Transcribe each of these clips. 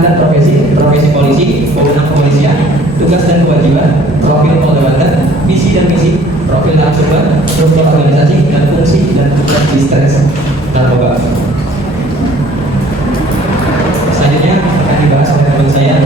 standar profesi, profesi polisi, wewenang kepolisian, tugas dan kewajiban, profil Polda Banten, visi dan misi, profil narasumber, struktur organisasi dan fungsi dan tugas distres narkoba. Selanjutnya akan dibahas oleh teman saya.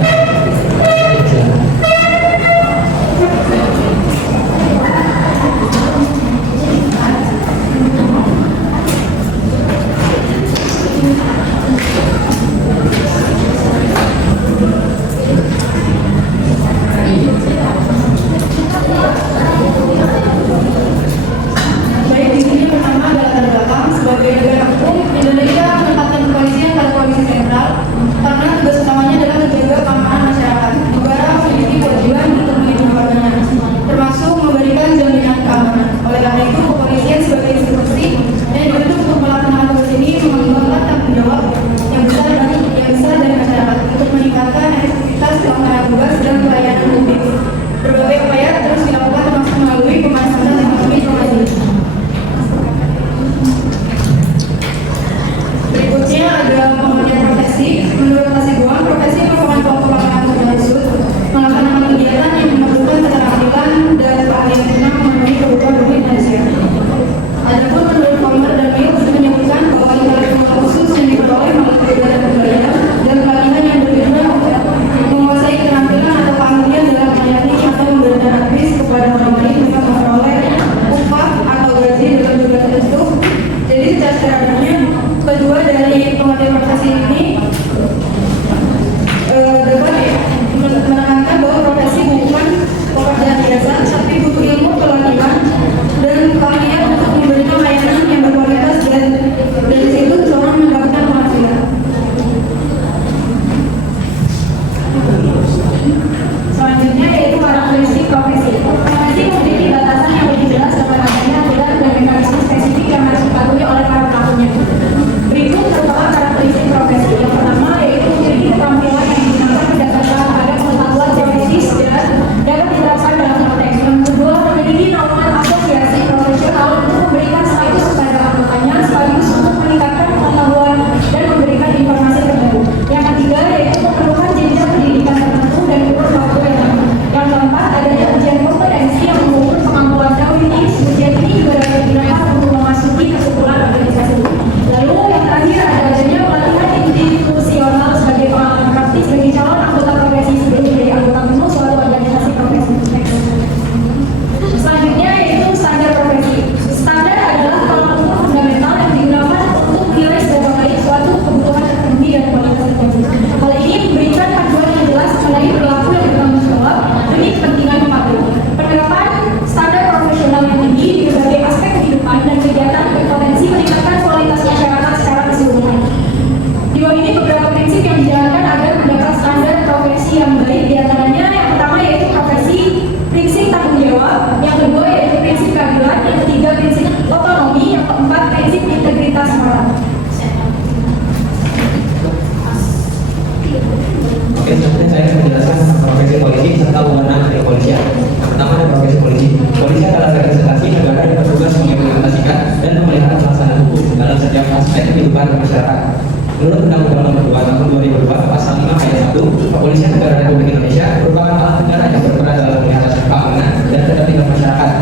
Menurut Undang-Undang Nomor 2 Tahun 2004 Pasal 5 Ayat 1, Kepolisian Negara Republik Indonesia merupakan alat negara yang berperan dalam melihara keamanan dan ketertiban masyarakat,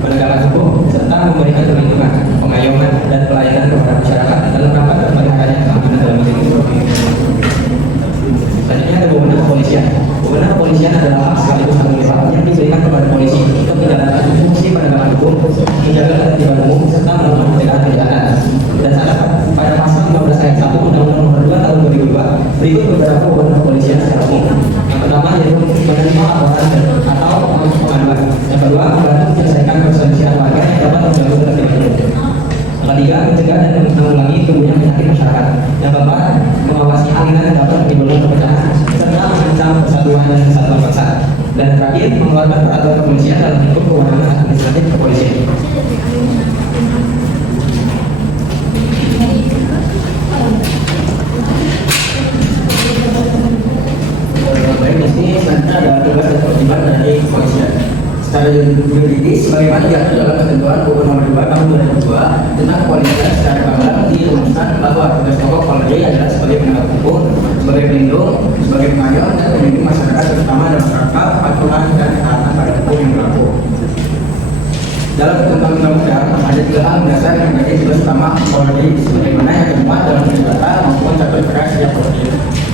penegakan hukum, serta memberikan perlindungan, pengayoman, dan pelayanan kepada masyarakat dalam rangka terpeliharanya keamanan dalam negeri. Selanjutnya ada wewenang kepolisian. Wewenang kepolisian adalah hak sekaligus tanggung jawab yang diberikan kepada polisi untuk menjalankan fungsi penegakan hukum, menjaga ketertiban umum, serta melakukan pencegahan kejahatan. Berdasarkan pada pasal 15 ayat 1 Undang-Undang Nomor 2 Tahun 2002, berikut beberapa wewenang kepolisian secara umum. Yang pertama yaitu menerima laporan atau pengaduan. Yang kedua, membantu menyelesaikan perselisihan warga yang dapat mengganggu ketertiban umum. Yang ketiga, mencegah dan menanggulangi tumbuhnya penyakit masyarakat. Yang keempat, mengawasi aliran yang dapat menimbulkan perpecahan serta mengancam persatuan dan kesatuan bangsa. Dan terakhir, mengeluarkan peraturan kepolisian dalam lingkup kewenangan administratif kepolisian. Baik, di sini selanjutnya ada tugas dan kewajiban dari kepolisian. Secara juridis, sebagaimana diatur dalam ketentuan UU Nomor 2 Tahun 2002 tentang kepolisian secara gamblang dirumuskan bahwa tugas pokok Polri adalah sebagai penegak hukum, sebagai pelindung, sebagai pengayom dan pemimpin masyarakat, terutama dalam rangka aturan dan taatan pada hukum yang berlaku. Dalam ketentuan undang-undang ada 3 hal mendasar yang menjadi tugas utama Polri, sebagaimana yang termuat dalam pendekatan maupun catat keras yang Polri.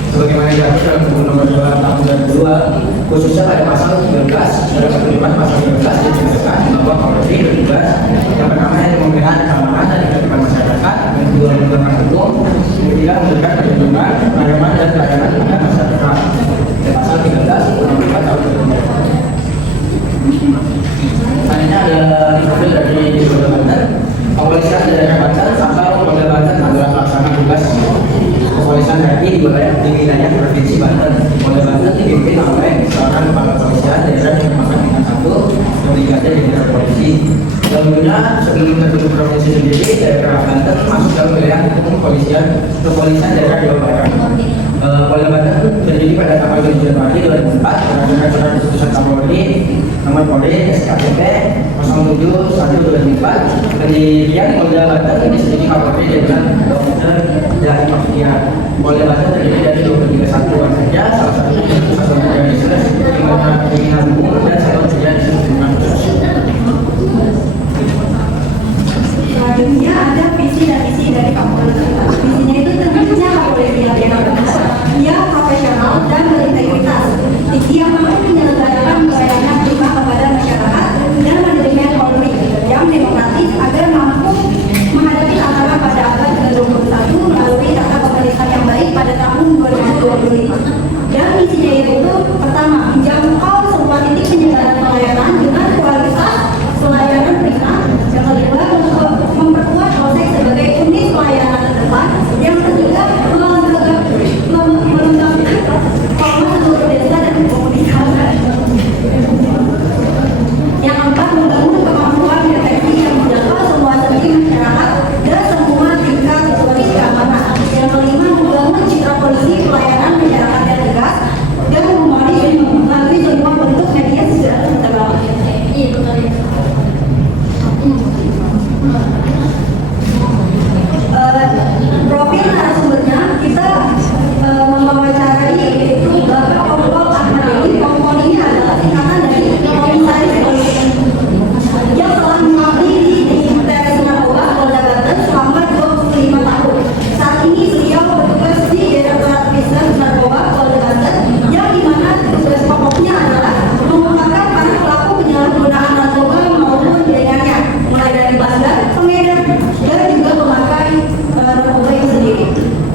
Sebagaimana diatur dalam Undang Nomor 2 Tahun 2002, khususnya pada pasal 13, pada ketentuan pasal 13 dijelaskan bahwa Polri bertugas yang pertama yang memberikan keamanan dan ketertiban masyarakat, yang kedua menegakkan hukum, yang ketiga memberikan perlindungan, pelayanan dan pelayanan kepada masyarakat. Dan pasal 13 Undang-Undang 4 Tahun 2002. Selanjutnya ada diambil dari Polda Banten. Kepolisian daerah Banten atau Polda Banten adalah pelaksana tugas kepolisian RI di wilayah provinsi Banten. Polda Banten dipimpin oleh seorang kepala kepolisian daerah yang dimakan dengan 1 Brigade Jenderal Polisi. Tentunya sebelum terbentuk provinsi sendiri, daerah Banten masuk dalam wilayah hukum kepolisian daerah Jawa Barat. Polda Banten terdiri pada tanggal 7 Januari 2004 berdasarkan surat keputusan Kapolri Nomor Polri SKPP 07/1/2004. Kemudian Polda Banten ini sendiri Kapolri dengan Dr. Dahi Maksudiyah. Polda Banten terdiri dari 23 satuan saja, salah satunya yaitu Satuan Kerja Dinas, Pembinaan Umum dan Satuan Kerja Dinas Perhubungan Khusus. Selanjutnya ada visi dan misi dari Kapolri. Visinya itu tentunya Kapolri yang dia profesional dan berintegritas. Dia mampu menyelenggarakan pelayanan prima kepada masyarakat dan manajemen Polri yang demokratis agar mampu menghadapi tantangan pada abad ke-21 melalui tata pemerintahan yang baik pada tahun 2025. Dan misinya yaitu pertama, menjangkau semua titik penyebaran pelayanan dengan kualitas pelayanan prima. Yang kedua, memperkuat proses sebagai unit pelayanan terdepan. Yang ketiga, mengembangkan format seluruh desa dan komunitas. Yang keempat, membangun kemampuan deteksi yang menjangkau semua segi masyarakat dan semua tingkat situasi keamanan. Yang kelima, membangun citra polisi pelayanan masyarakat yang tegas dan melalui semua bentuk media sosial terbaik. Profil narasumbernya kita mewawancarai yaitu Bapak Kompol Ahmad Deni. Kompol ini adalah singkatan dari Komisaris Polisi yang telah mengabdi di Direktorat Narkoba Polda Banten selama 25 tahun. Saat ini beliau bertugas di Direktorat Reserse Narkoba Polda Banten, yang dimana tugas pokoknya adalah mengungkapkan para pelaku penyalahgunaan narkoba maupun jaringannya, mulai dari bandar, pengedar, dan juga memakai narkoba itu sendiri.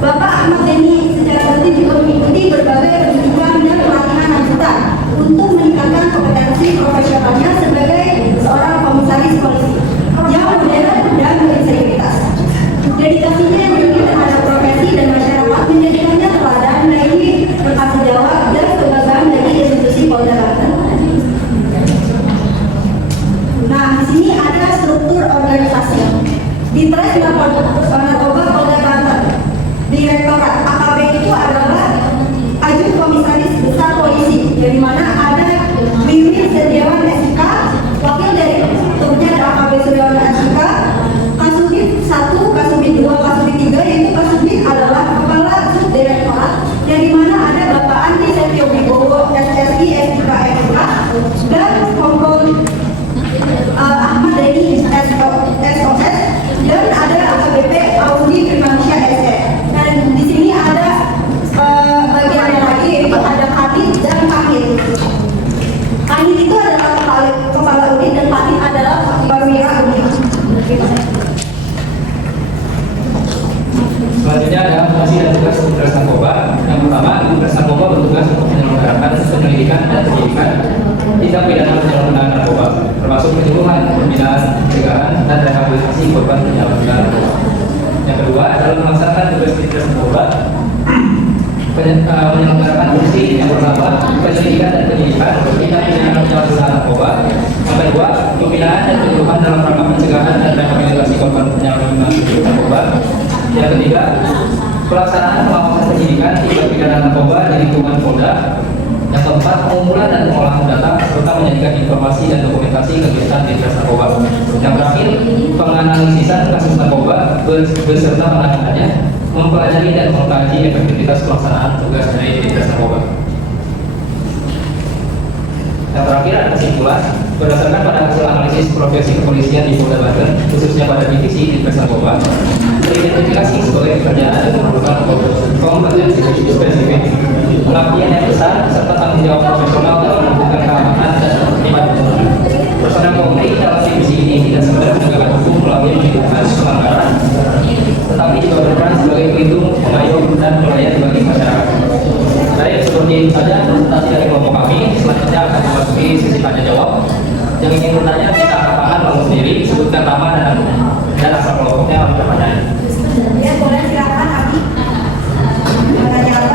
Bapak Ahmad Deni secara rutin juga mengikuti berbagai pendidikan dan pelatihan lanjutan untuk meningkatkan kompetensi profesionalnya sebagai seorang komisaris polisi yang modern dan berintegritas. Dedikasinya yang tinggi terhadap profesi dan masyarakat menjadikannya teladan bagi rekan sejawat dan kebanggaan bagi institusi Polda Banten. Nah, di sini ada struktur organisasi. Di Tres Narkoba Polda Banten, Direktorat AKP itu adalah Ajun Komisaris Besar Polisi, dari mana ada Wiwin Setiawan SK, Wakil Direkturnya ada AKP Suryawan SK, Kasubit 1, Kasubit 2, Kasubit 3, yaitu Kasubit adalah Kepala Subdirektorat, dari mana ada Bapak Andi Setio Wibowo SSI SK SK dan Kompol Ahmad Deni SOS, dan ada AKBP Audi Firmansyah SE. Dan di sini ada bagiannya lagi, yaitu ada Kadit dan Kanit. Kanit itu adalah kepala unit dan Kadit adalah perwira unit. Selanjutnya ada fungsi dan tugas Polres Narkoba. Yang pertama, Polres Narkoba bertugas untuk menyelenggarakan penyelidikan dan penyidikan tindak pidana penyalahgunaan narkoba, termasuk penyuluhan, pembinaan, pencegahan, dan rehabilitasi korban penyalahgunaan narkoba. Yang kedua, dalam melaksanakan tugas Polres Narkoba, menyelenggarakan fungsi yang pertama, penyelidikan dan penyidikan tindak pidana penyalahgunaan narkoba. Yang kedua, pembinaan dan penyuluhan dalam rangka pencegahan dan rehabilitasi korban penyalahgunaan narkoba. Yang ketiga, pelaksanaan pengawasan penyidikan tindak pidana narkoba di lingkungan Polda. Yang keempat, pengumpulan dan pengolahan data serta menyajikan informasi dan dokumentasi kegiatan di Polres Narkoba. Yang terakhir, penganalisisan kasus narkoba beserta penanganannya, mempelajari dan mengkaji efektivitas pelaksanaan tugas dari Polres Narkoba. terakhir ada kesimpulan berdasarkan pada hasil analisis profesi kepolisian di Polda Banten, khususnya pada divisi Dinkes Narkoba, teridentifikasi sebagai pekerjaan dan memerlukan kompetensi spesifik, pengabdian yang besar, serta tanggung jawab profesional dalam mewujudkan keamanan dan ketertiban. Personel Polri dalam divisi ini tidak sekedar menegakkan hukum melalui menindak pelanggaran, tetapi juga berperan sebagai pelindung, pengayom, dan pelayan bagi masyarakat. Baik, seperti itu saja presentasi dari kelompok kami. Selanjutnya akan memasuki sesi tanya jawab. Yang ingin bertanya bisa angkat tangan langsung sendiri, sebutkan nama dan asal kelompoknya lalu bertanya. Ya, boleh silakan Abi. Bertanya apa?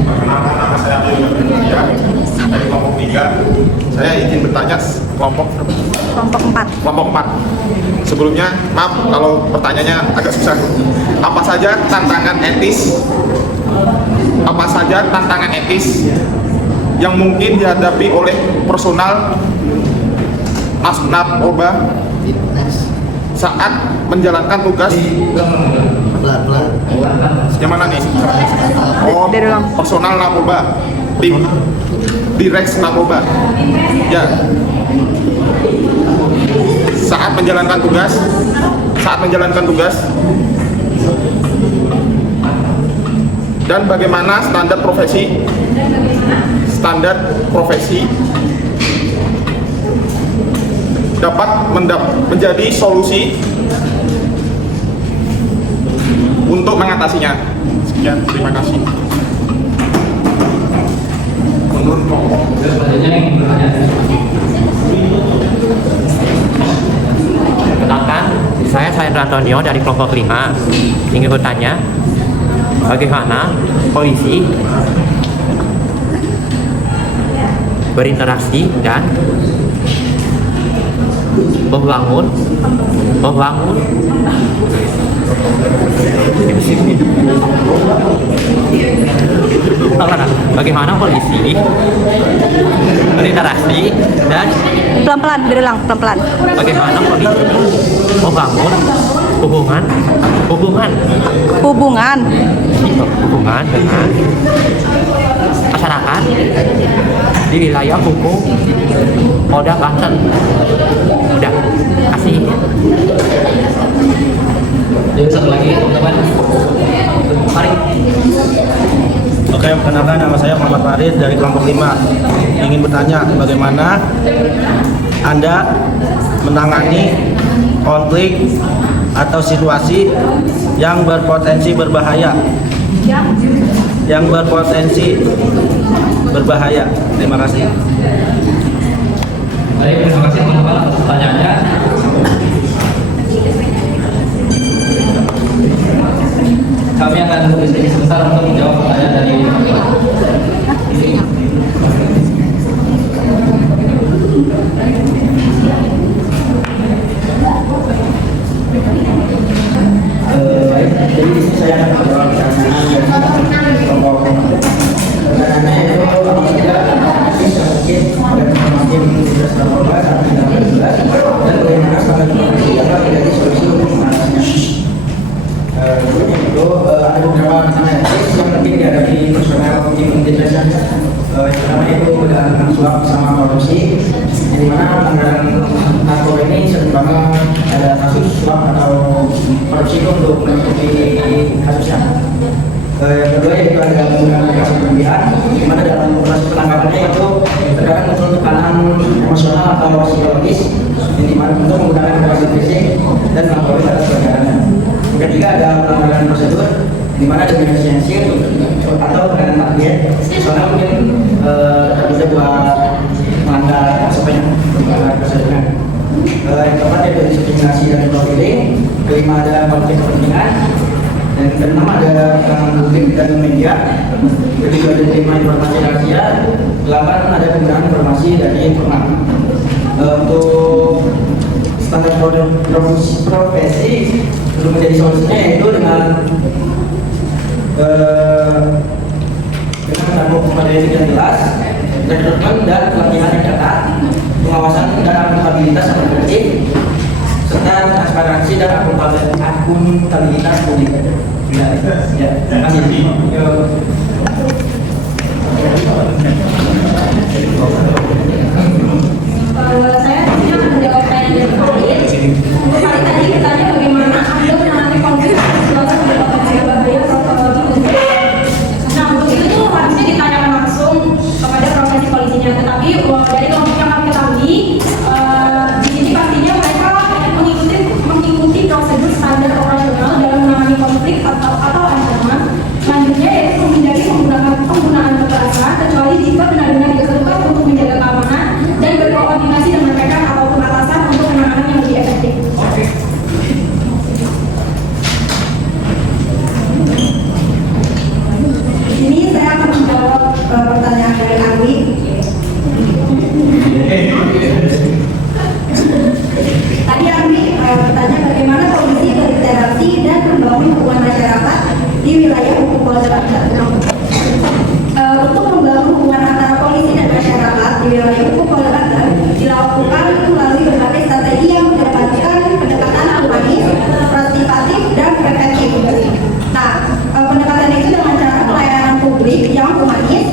Perkenalkan, nama saya Abdul Berdia dari kelompok 3. Saya izin bertanya kelompok 4. Sebelumnya, maaf kalau pertanyaannya agak susah. Apa saja tantangan etis yang mungkin dihadapi oleh personal narkoba saat menjalankan tugas? Yang mana nih? Oh, personal narkoba, tim Direks Narkoba. Ya. Saat menjalankan tugas dan bagaimana standar profesi dapat menjadi solusi untuk mengatasinya. Sekian, terima kasih. Selanjutnya yang bertanya. Perkenalkan, saya Hendra Antonio dari kelompok 5. Ingin bertanya, bagaimana polisi berinteraksi dan membangun bagaimana polisi berinteraksi dan pelan-pelan, berulang pelan-pelan. bagaimana polisi membangun hubungan dengan masyarakat di wilayah hukum Polda Banten. Udah, kasih. Jadi satu lagi, teman-teman. Mari. Oke, perkenalkan, nama saya Muhammad Farid dari kelompok 5. Ingin bertanya, bagaimana Anda menangani konflik atau situasi yang berpotensi berbahaya? Terima kasih. Baik, terima kasih teman-teman atas pertanyaannya. Kami akan berdiskusi sebentar untuk menjawab pertanyaan dari baik, jadi di sini saya akan menjawab pertanyaan dari kelompok. Pertanyaannya itu apa saja mungkin dan mungkin Dinkes Narkoba saat tindak lanjut dan bagaimana standar profesi dapat menjadi solusi untuk mengatasinya. Itu ada beberapa tantangan etis yang penting dihadapi personel tim Dinkes. Yang pertama itu menjalankan suap bersama korupsi, di mana pelanggaran narkoba ini sering banget ada kasus suap atau korupsi itu untuk menutupi kasusnya. Yang kedua yaitu ada penggunaan kekerasan berlebihan, di mana dalam proses penangkapannya itu terkadang muncul tekanan emosional atau psikologis, di mana untuk menggunakan kekerasan fisik dan melampaui batas pelanggarannya. Yang ketiga ada pelanggaran prosedur, di mana ada efisiensi atau pelanggaran target, soalnya mungkin bisa buat melanggar SOP-nya, melanggar prosedurnya. Yang keempat yaitu diskriminasi dan profiling, kelima ada konflik kepentingan, dan keenam ada publik dan media, ketiga ada terima informasi rahasia, delapan ada penggunaan informasi dari informan. Untuk standar profesi untuk menjadi solusinya yaitu dengan pada yang jelas, rekrutmen dan pelatihan yang ketat, pengawasan dan akuntabilitas yang efektif, serta transparansi dan akuntabilitas publik. Ya, terima kasih. Saya tidak akan menjawab pertanyaan dari Kali tadi ditanya bagaimana Anda menangani konflik keselamatan di lokasi bahaya protokol. Nah, untuk itu tuh harusnya ditanyakan langsung kepada profesi polisinya. Tetapi dari kelompok yang kami ketahui, di sini pastinya mereka mengikuti prosedur standar operasional dalam menangani konflik atau ancaman. Selanjutnya yaitu menghindari penggunaan kekerasan kecuali jika benar-benar diperlukan untuk menjaga keamanan dan berkoordinasi dengan rekan ataupun atasan untuk penanganan yang lebih efektif. Di sini saya akan menjawab pertanyaan dari Arwi. Tadi Arwi bertanya bagaimana polisi berinteraksi dan membangun hubungan masyarakat di wilayah hukum Polda Banten. Untuk membangun hubungan antara polisi dan masyarakat di wilayah hukum Polda Banten dilakukan melalui berbagai strategi yang mengedepankan pendekatan humanis, partisipatif, dan preventif. Nah, pendekatan itu dengan cara pelayanan publik yang humanis,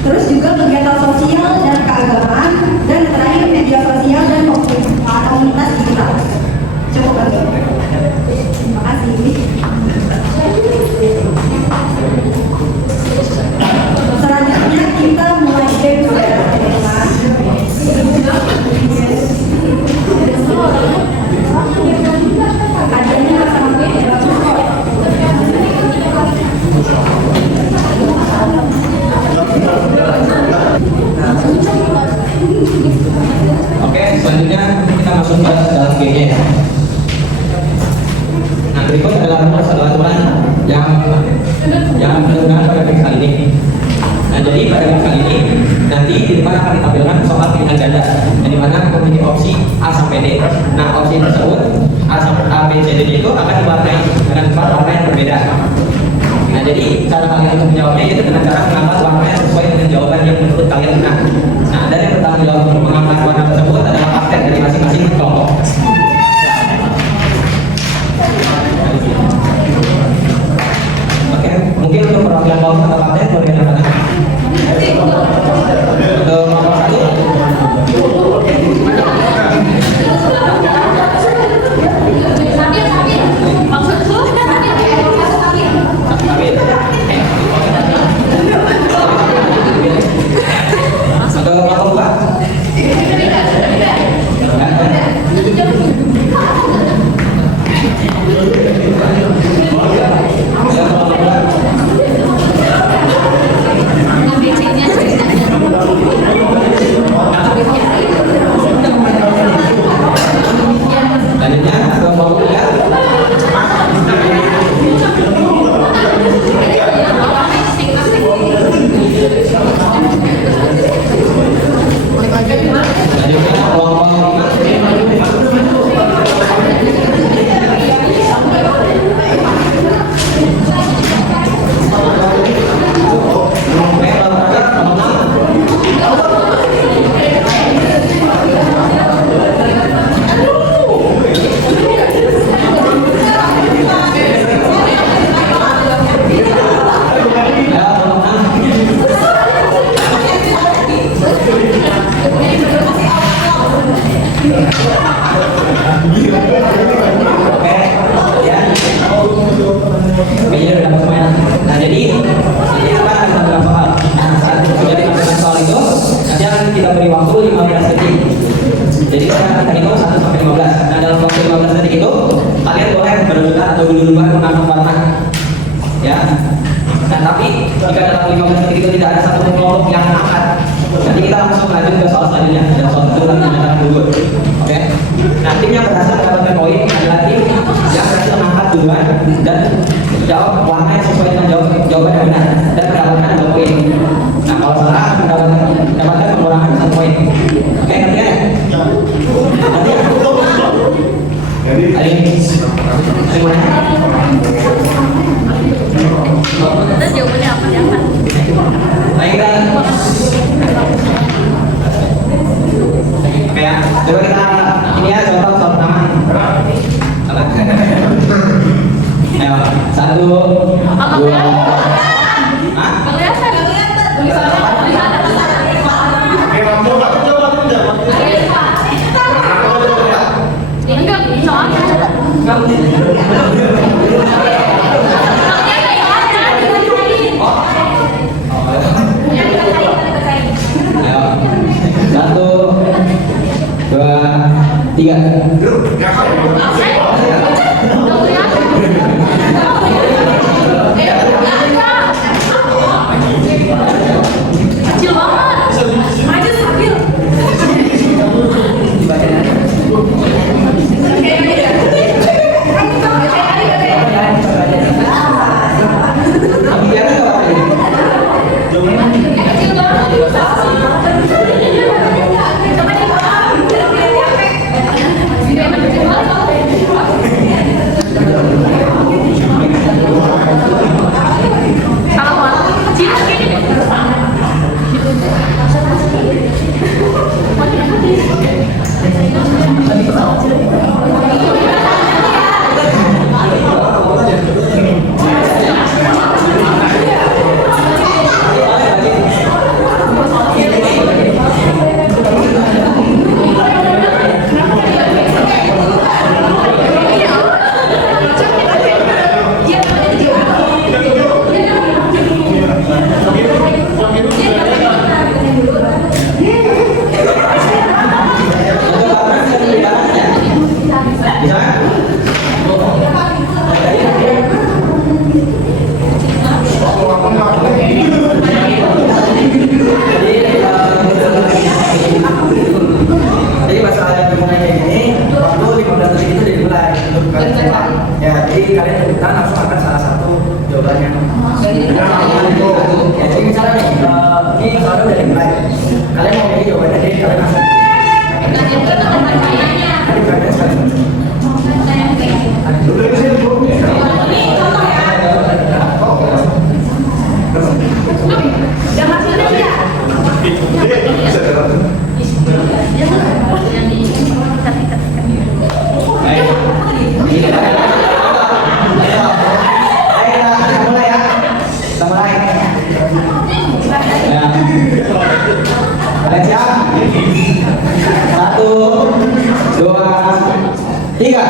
terus juga kegiatan sosial dan keagamaan, dan terakhir media sosial dan komunitas digital. Cukup lagi. Terima kasih. Selanjutnya kita mulai game. Adanya sama Oke, selanjutnya kita masuk ke dalam game-nya. Nah, berikut adalah satu aturan yang digunakan pada game kali ini. Nah, jadi pada game kali ini nanti di depan akan ditampilkan soal pilihan ganda, yang dimana memiliki opsi A sampai D. Nah, opsi tersebut A sampai A, B, C, D itu akan diwarnai dengan 4 warna yang berbeda. Nah, jadi cara kalian untuk menjawabnya itu dengan cara mengangkat warna yang sesuai dengan jawaban yang menurut kalian benar. Nah, dan yang bertanggung jawab untuk mengangkat warna tersebut adalah kapten dari masing-masing kelompok. Oke, mungkin untuk perwakilan kelompok atau kapten boleh diangkat. Untuk nomor 1. Atau nomor 4. Lanjutnya atau mau lihat? Lanjutnya kelompok 15 detik. Jadi saya akan hitung 1 sampai 15. Nah, dalam waktu 15 detik itu kalian boleh berebutan atau dulu-duluan menangkap warna. Ya. Nah, tapi jika dalam 15 detik itu tidak ada satu kelompok yang angkat, nanti kita langsung lanjut ke soal selanjutnya. Dan soal itu nanti dinyatakan gugur. Oke. Nah, tim yang berhasil mendapatkan poin adalah tim yang berhasil mengangkat duluan dan jawab warna yang sesuai dengan jawaban yang benar dan mendapatkan 2 poin. Nah, kalau salah akan mendapatkan pengurangan 1 poin. Oke, ngerti ya? Ngerti ya? Ada ini. Jawabannya apa ya? Baiklah. Oke ya, coba kita ini ya contoh soal pertama. Satu, dua. Hah? Kelihatan. Enggak, soalnya. Ayo. Satu, dua, tiga. Kecil banget. Maju stabil. Kamu lihat nggak Pak? Kecil Jadi masalah yang dimulai kayak gini, waktu 15 detik itu dimulai untuk kalian semua. Ya, jadi kalian rebutan langsung akan salah satu jawabannya. Ya, jadi misalnya nih, ini soalnya udah dimulai. Kalian mau pilih jawabannya, jadi kalian langsung. Nanti kalian sekali. Kalian siap? Satu, dua, tiga.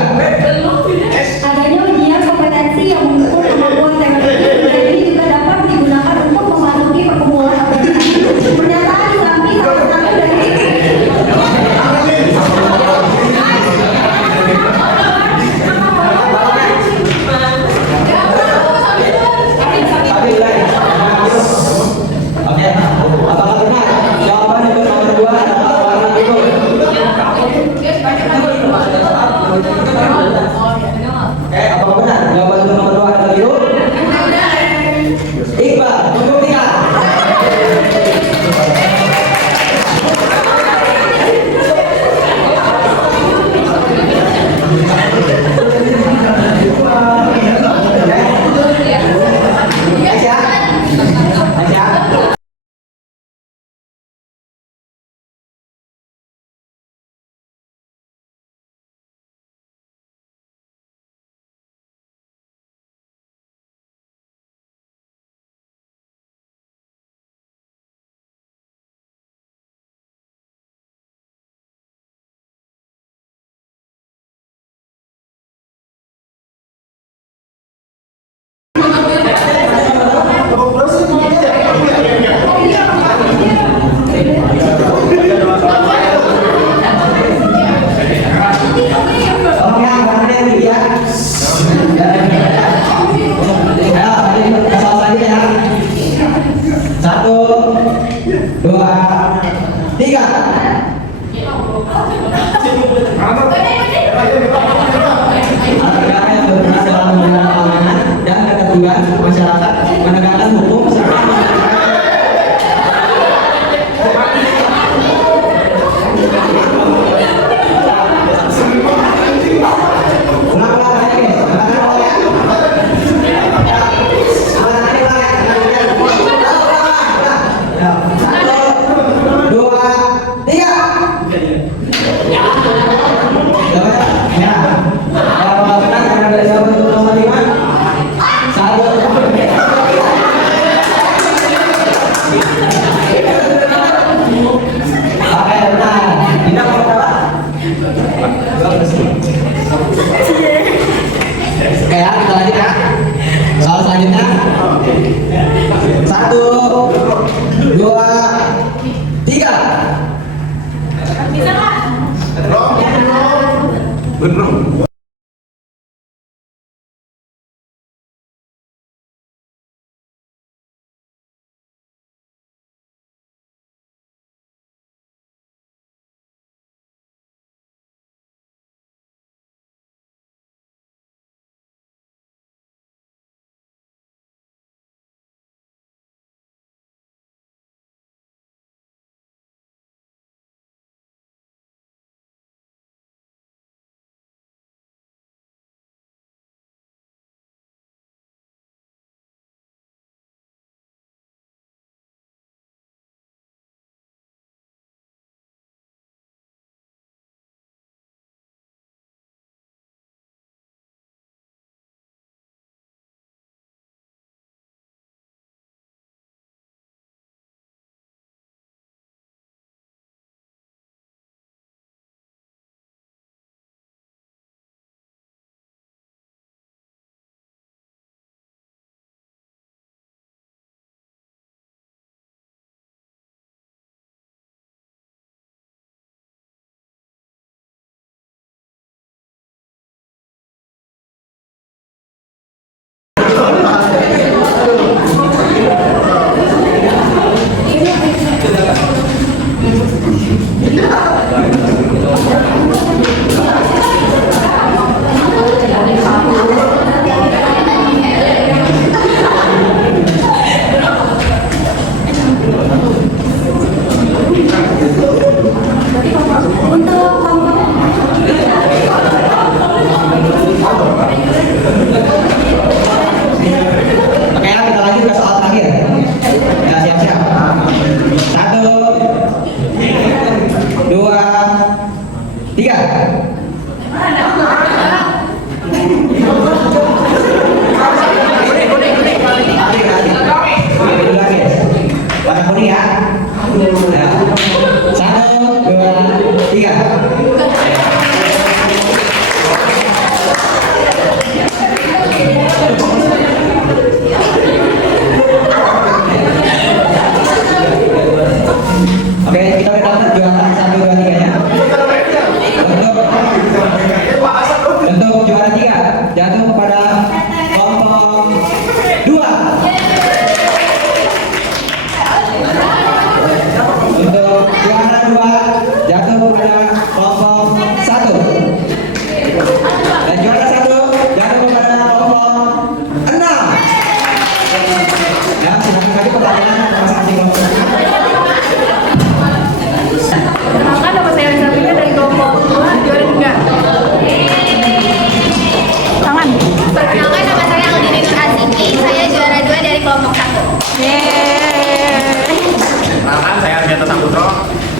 Adanya ujian kompetensi yang mengukur kemampuan teknologi ini juga dapat digunakan untuk memasuki perkumpulan organisasi. Pernyataan di samping salah satu dari Oke, apakah benar jawaban untuk nomor dua adalah warna biru?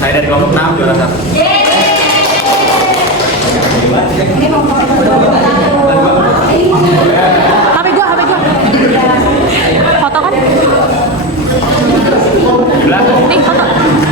Saya dari kelompok 6 juara 1. HP gua. Foto kan? Nih, foto.